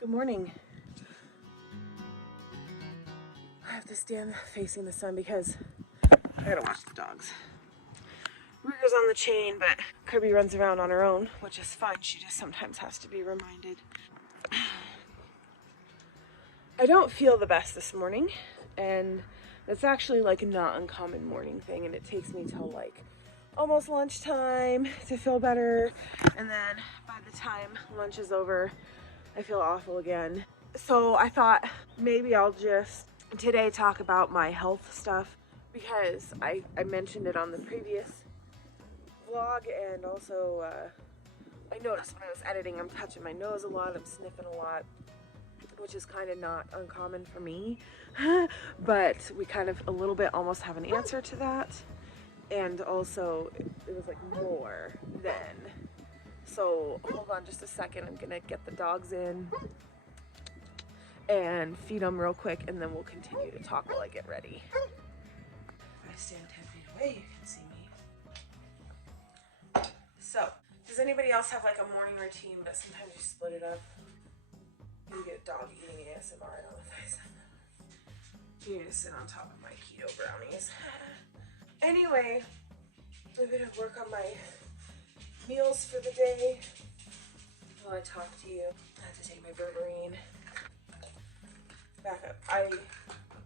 Good morning. I have to stand facing the sun because I gotta watch the dogs. Ruger's on the chain, but Kirby runs around on her own, which is fine. She just sometimes has to be reminded. I don't feel the best this morning, and it's actually like a not uncommon morning thing, and it takes me till like almost lunchtime to feel better, and then by the time lunch is over, I feel awful again. So I thought maybe I'll just today talk about my health stuff because I mentioned it on the previous vlog, and also I noticed when I was editing I'm touching my nose a lot, I'm sniffing a lot, which is kind of not uncommon for me, but we kind of a little bit almost have an answer to that, and also it was like more than. So hold on just a second, I'm gonna get the dogs in and feed them real quick, and then we'll continue to talk while I get ready. If I stand 10 feet away, you can see me. So, does anybody else have like a morning routine, but sometimes you split it up? You get a dog eating ASMR, I don't know if I said that. You need to sit on top of my keto brownies. Anyway, I'm gonna work on my meals for the day while I talk to you. I have to take my berberine. Back up. I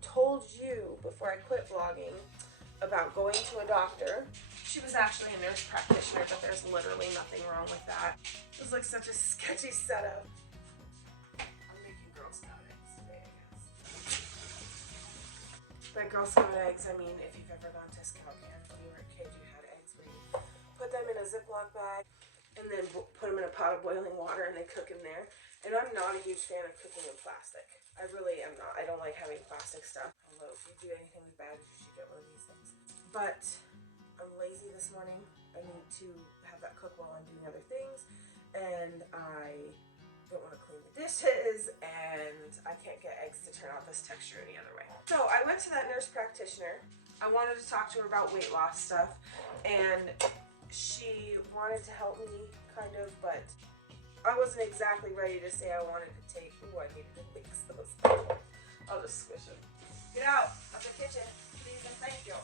told you before I quit vlogging about going to a doctor. She was actually a nurse practitioner, but there's literally nothing wrong with that. It was like such a sketchy setup. I'm making Girl Scout eggs today, I guess. By Girl Scout eggs, I mean if you've ever gone to Scout camp when you were a kid, you had eggs where you put them in a Ziploc bag and then put them in a pot of boiling water and they cook in there. And I'm not a huge fan of cooking in plastic. I really am not. I don't like having plastic stuff. Although if you do anything with bags, you should get one of these things. But I'm lazy this morning. I need to have that cook while I'm doing other things. And I don't want to clean the dishes. And I can't get eggs to turn out this texture any other way. So I went to that nurse practitioner. I wanted to talk to her about weight loss stuff. And she wanted to help me, kind of, but I wasn't exactly ready to say I wanted to take. Ooh, I needed to mix those. I'll just squish them. Get out of the kitchen, please and thank you.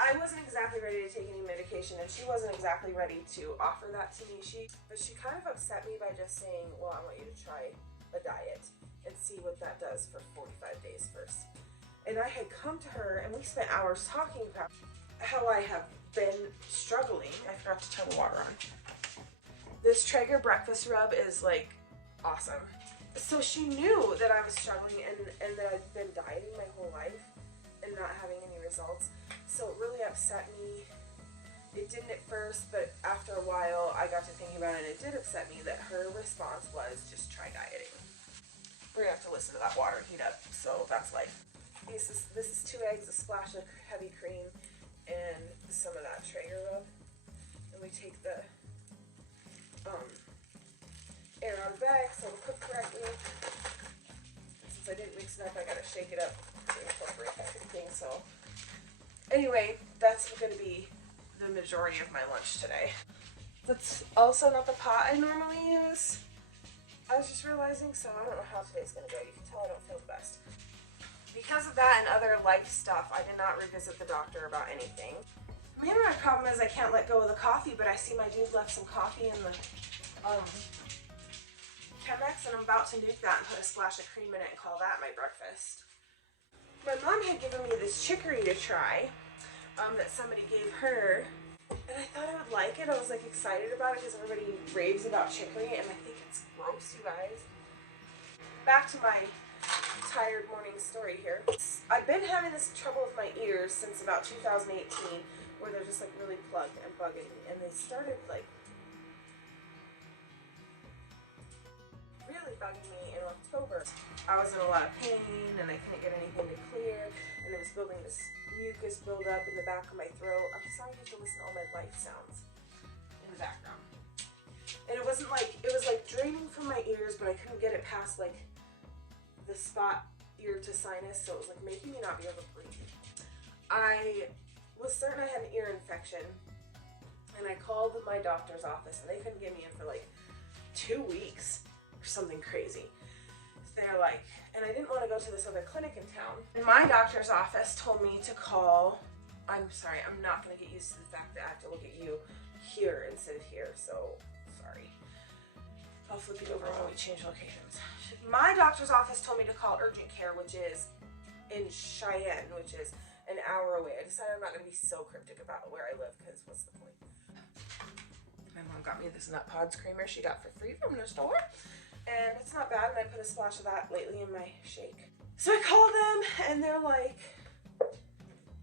I wasn't exactly ready to take any medication, and she wasn't exactly ready to offer that to me. But she kind of upset me by just saying, well, I want you to try a diet and see what that does for 45 days first. And I had come to her, and we spent hours talking about how I have been struggling. I forgot to turn the water on. This Traeger breakfast rub is like awesome. So she knew that I was struggling and that I've been dieting my whole life and not having any results. So it really upset me. It didn't at first, but after a while I got to thinking about it, and it did upset me that her response was just try dieting. We're gonna have to listen to that water heat up, so that's life. This is 2 eggs, a splash of heavy cream, and some of that Traeger rub. And we take the air out of the bag so it'll cook correctly. Since I didn't mix it up, I gotta shake it up to incorporate everything. So anyway, that's gonna be the majority of my lunch today. That's also not the pot I normally use. I was just realizing, so I don't know how today's gonna go. You can tell I don't feel the best. Because of that and other life stuff, I did not revisit the doctor about anything. Maybe my problem is I can't let go of the coffee, but I see my dude left some coffee in the Chemex, and I'm about to nuke that and put a splash of cream in it and call that my breakfast. My mom had given me this chicory to try that somebody gave her, and I thought I would like it. I was like excited about it because everybody raves about chicory, and I think it's gross, you guys. Back to my tired morning story here. I've been having this trouble with my ears since about 2018, where they're just like really plugged and bugging me, and they started like really bugging me in October. I was in a lot of pain and I couldn't get anything to clear, and it was building this mucus buildup in the back of my throat. I'm sorry you have to listen to all my life sounds in the background. And it wasn't like, it was like draining from my ears, but I couldn't get it past like the spot ear to sinus, so it was like making me not be able to breathe. I was certain I had an ear infection, and I called my doctor's office, and they couldn't get me in for like 2 weeks. or something crazy. They're like, and I didn't want to go to this other clinic in town. And my doctor's office told me to call, I'm sorry, I'm not going to get used to the fact that I have to look at you here instead of here, so sorry. I'll flip it over when we change locations. My doctor's office told me to call urgent care, which is in Cheyenne, which is an hour away. I decided I'm not going to be so cryptic about where I live, because what's the point? My mom got me this nut pods creamer she got for free from the store, and it's not bad, and I put a splash of that lately in my shake. So I called them, and they're like,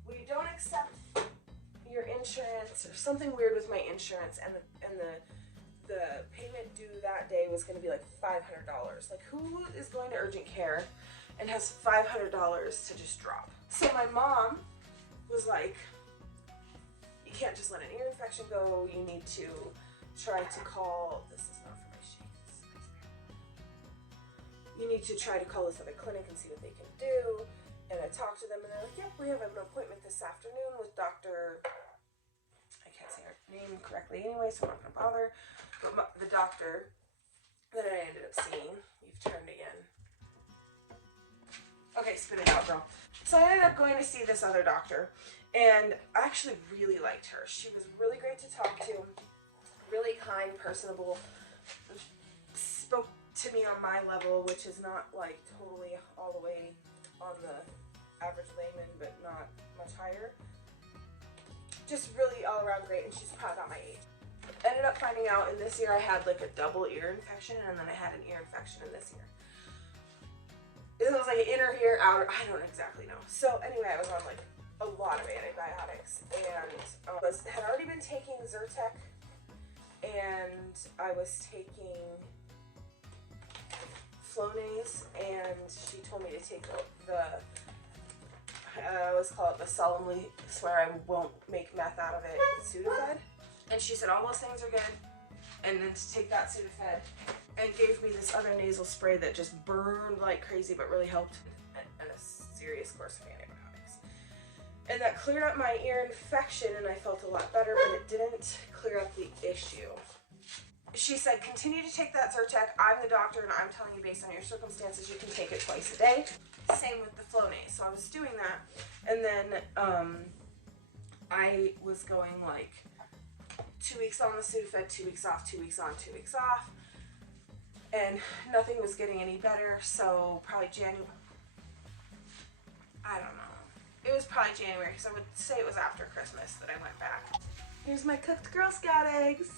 we don't accept your insurance, or something weird with my insurance, and the payment due that day was going to be like $500. Like, who is going to urgent care and has $500 to just drop? So my mom was like, you can't just let an ear infection go, you need to try to call, this is not for my shake, this is my spare. You need to try to call this other clinic and see what they can do. And I talked to them, and they're like, yep, we have an appointment this afternoon with Dr. I can't say her name correctly anyway, so I'm not gonna bother. But the doctor that I ended up seeing, you've turned again. Okay, spit it out, girl. So I ended up going to see this other doctor, and I actually really liked her. She was really great to talk to, really kind, personable, spoke to me on my level, which is not like totally all the way on the average layman, but not much higher. Just really all around great, and she's probably about my age. Ended up finding out in this ear I had like a double ear infection, and then I had an ear infection in this ear. It was like an inner ear, outer, I don't exactly know. So anyway, I was on like a lot of antibiotics, and had already been taking Zyrtec, and I was taking Flonase, and she told me to take I always call it the solemnly swear I won't make meth out of it Sudafed. And she said all those things are good, and then to take that Sudafed, and gave me this other nasal spray that just burned like crazy but really helped, and a serious course of antibiotics. And that cleared up my ear infection, and I felt a lot better, but it didn't clear up the issue. She said, continue to take that Zyrtec. I'm the doctor, and I'm telling you based on your circumstances, you can take it twice a day. Same with the Flonase. So I was doing that, and then I was going like 2 weeks on the Sudafed, 2 weeks off, 2 weeks on, 2 weeks off, and nothing was getting any better. So probably January, I don't know. It was probably January, because I would say it was after Christmas that I went back. Here's my cooked Girl Scout eggs.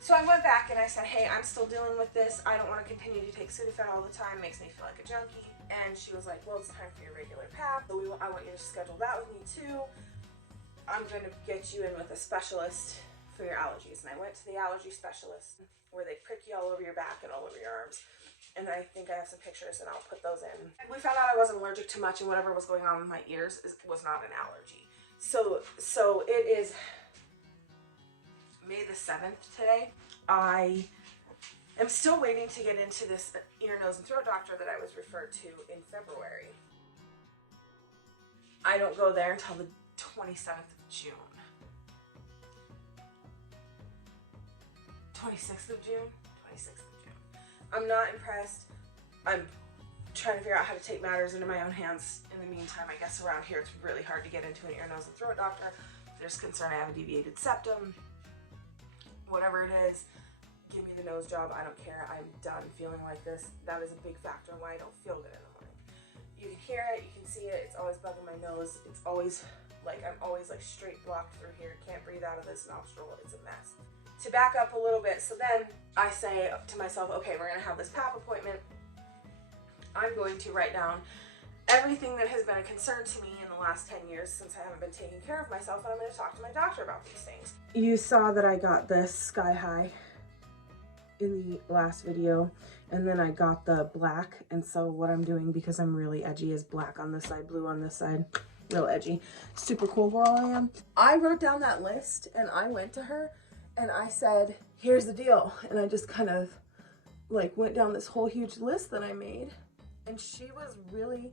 So I went back and I said, hey, I'm still dealing with this. I don't want to continue to take Sudafed all the time. It makes me feel like a junkie. And she was like, well, it's time for your regular PAP. So I want you to schedule that with me too. I'm going to get you in with a specialist for your allergies. And I went to the allergy specialist, where they prick you all over your back and all over your arms. And I think I have some pictures, and I'll put those in. We found out I wasn't allergic to much, and whatever was going on with my ears was not an allergy. So it is May the 7th today. I am still waiting to get into this ear, nose, and throat doctor that I was referred to in February. I don't go there until the 27th of June. 26th of June? 26th of June. I'm not impressed. I'm trying to figure out how to take matters into my own hands. In the meantime, I guess around here it's really hard to get into an ear, nose, and throat doctor. There's concern I have a deviated septum. Whatever it is, give me the nose job. I don't care. I'm done feeling like this. That is a big factor in why I don't feel good in the morning. You can hear it, you can see it. It's always bugging my nose. It's always like I'm always like straight blocked through here. Can't breathe out of this nostril. It's a mess. To back up a little bit, so then I say to myself, okay, we're gonna have this PAP appointment. I'm going to write down everything that has been a concern to me in the last 10 years since I haven't been taking care of myself, and I'm going to talk to my doctor about these things. You saw that I got this Sky High in the last video, and then I got the black, and so what I'm doing, because I'm really edgy, is black on this side, blue on this side. Real edgy. Super cool girl I am. I wrote down that list, and I went to her, and I said, here's the deal, and I just kind of like went down this whole huge list that I made, and she was really,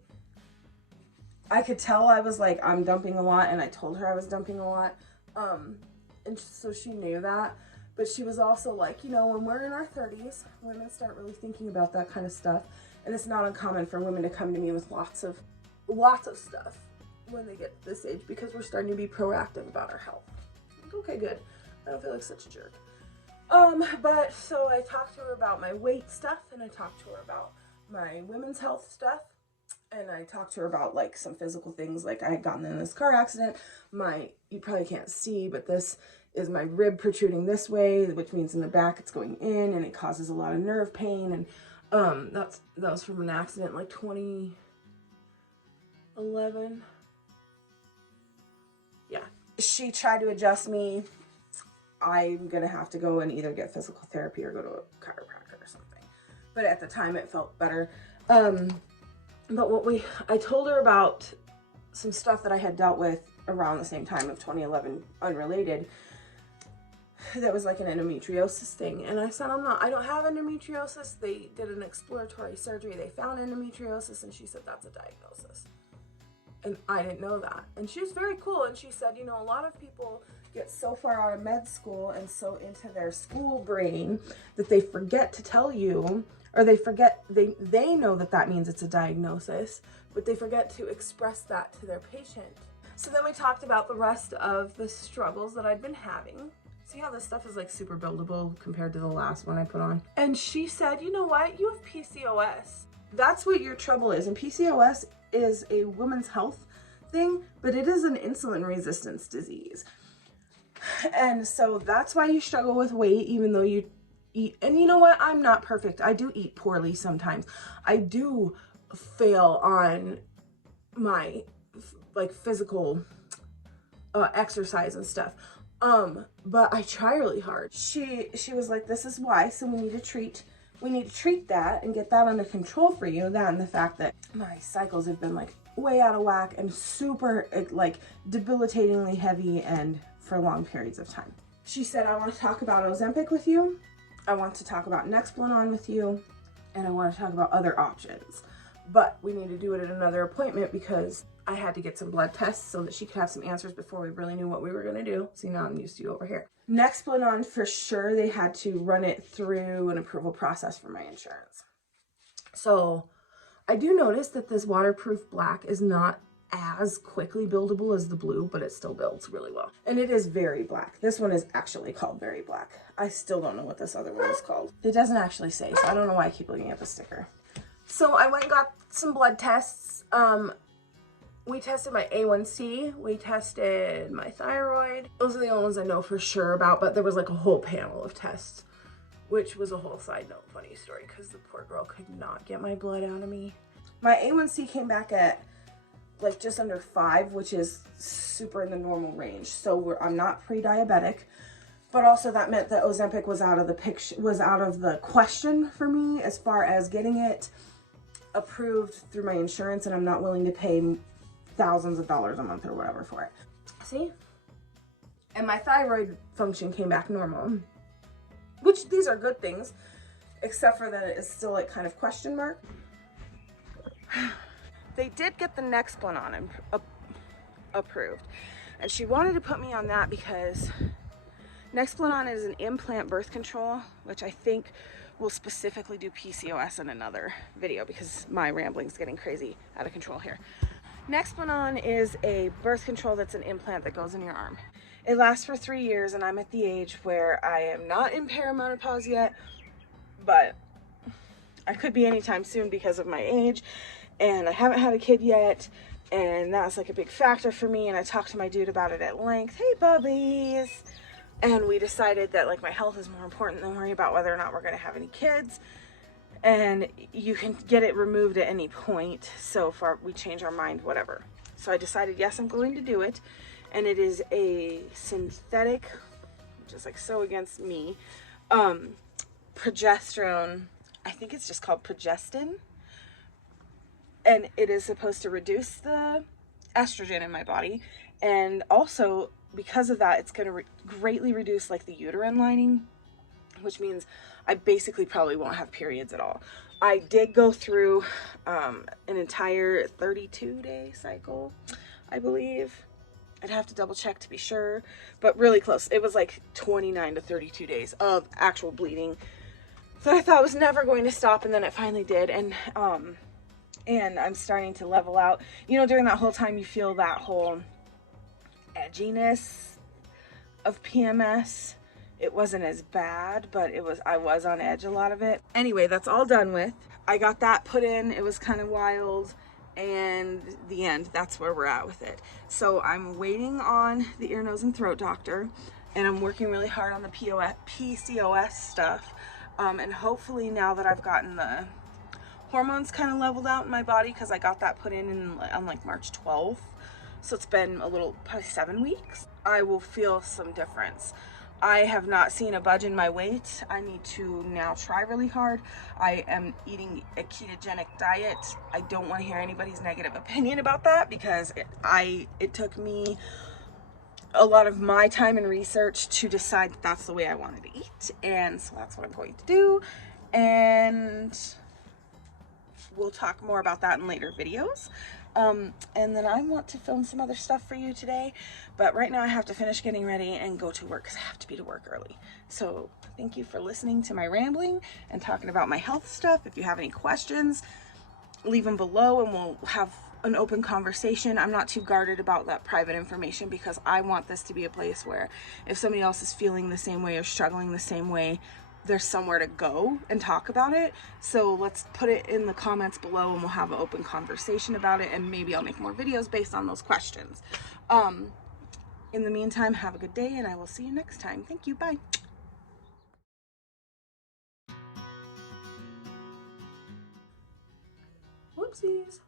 I could tell I was like, I'm dumping a lot, and I told her I was dumping a lot, and so she knew that, But she was also like, you know, when we're in our 30s, women start really thinking about that kind of stuff. And it's not uncommon for women to come to me with lots of stuff when they get to this age, because we're starting to be proactive about our health. Like, okay, good. I don't feel like such a jerk. But so I talked to her about my weight stuff, and I talked to her about my women's health stuff, and I talked to her about like some physical things, like I had gotten in this car accident. You probably can't see, but this is my rib protruding this way, which means in the back it's going in, and it causes a lot of nerve pain. And that was from an accident like 2011. Yeah, she tried to adjust me. I'm gonna have to go and either get physical therapy or go to a chiropractor or something. But at the time it felt better. But I told her about some stuff that I had dealt with around the same time of 2011, unrelated. That was like an endometriosis thing. And I said, I don't have endometriosis. They did an exploratory surgery. They found endometriosis, and she said, that's a diagnosis. And I didn't know that. And she was very cool. And she said, you know, a lot of people get so far out of med school and so into their school brain that they forget to tell you, or they know that means it's a diagnosis, but they forget to express that to their patient. So then we talked about the rest of the struggles that I'd been having. See how this stuff is like super buildable compared to the last one I put on? And she said, you know what? You have PCOS. That's what your trouble is. And PCOS is a women's health thing, but it is an insulin resistance disease. And so that's why you struggle with weight, even though you eat. And you know what? I'm not perfect. I do eat poorly sometimes. I do fail on my like physical exercise and stuff. But I try really hard. She was like, this is why, so we need to treat that and get that under control for you. That and the fact that my cycles have been like way out of whack and super like debilitatingly heavy and for long periods of time. She said, I want to talk about Ozempic with you. I want to talk about Nexplanon with you. And I want to talk about other options. But we need to do it at another appointment because I had to get some blood tests so that she could have some answers before we really knew what we were going to do. See, now I'm used to you over here. Nexplanon, for sure, they had to run it through an approval process for my insurance. So I do notice that this waterproof black is not as quickly buildable as the blue, but it still builds really well. And it is very black. This one is actually called very black. I still don't know what this other one is called. It doesn't actually say, so I don't know why I keep looking at the sticker. So I went and got some blood tests. We tested my A1C, we tested my thyroid. Those are the only ones I know for sure about, but there was like a whole panel of tests, which was a whole side note funny story because the poor girl could not get my blood out of me. My A1C came back at like just under 5, which is super in the normal range. So I'm not pre-diabetic, but also that meant that Ozempic was out of the picture, was out of the question for me as far as getting it approved through my insurance, and I'm not willing to pay thousands of dollars a month or whatever for it. See? And my thyroid function came back normal, which these are good things, except for that it is still like kind of question mark. They did get the Nexplanon approved, and she wanted to put me on that because Nexplanon is an implant birth control, which I think will specifically do PCOS in another video because my rambling's getting crazy out of control here. Nexplanon is a birth control that's an implant that goes in your arm. It lasts for 3 years, and I'm at the age where I am not in perimenopause yet, but I could be anytime soon because of my age, and I haven't had a kid yet, and that's like a big factor for me. And I talked to my dude about it at length. Hey, bubbies. And we decided that like my health is more important than worrying about whether or not we're going to have any kids. And you can get it removed at any point. So far, we change our mind, whatever. So I decided, yes, I'm going to do it. And it is a synthetic, which is like so against me, progesterone. I think it's just called progestin. And it is supposed to reduce the estrogen in my body. And also, because of that, it's going to greatly reduce like the uterine lining, which means I basically probably won't have periods at all. I did go through an entire 32-day cycle, I believe. I'd have to double check to be sure, but really close. It was like 29 to 32 days of actual bleeding that I thought was never going to stop, and then it finally did. And I'm starting to level out. You know, during that whole time you feel that whole edginess of PMS. It wasn't as bad, but I was on edge a lot of it. Anyway, that's all done with. I got that put in. It was kind of wild, and the end. That's where we're at with it. So I'm waiting on the ear, nose, and throat doctor, and I'm working really hard on the PCOS stuff. And hopefully now that I've gotten the hormones kind of leveled out in my body, because I got that put in on like March 12th, so it's been a little, probably 7 weeks, I will feel some difference. I have not seen a budge in my weight. I need to now try really hard. I am eating a ketogenic diet. I don't want to hear anybody's negative opinion about that, because it took me a lot of my time and research to decide that that's the way I wanted to eat, and so that's what I'm going to do. And we'll talk more about that in later videos. And then I want to film some other stuff for you today, but right now I have to finish getting ready and go to work, because I have to be to work early. So thank you for listening to my rambling and talking about my health stuff. If you have any questions, leave them below and we'll have an open conversation. I'm not too guarded about that private information, because I want this to be a place where if somebody else is feeling the same way or struggling the same way, there's somewhere to go and talk about it. So let's put it in the comments below and we'll have an open conversation about it, and maybe I'll make more videos based on those questions. In the meantime, have a good day, and I will see you next time. Thank you. Bye. Whoopsies.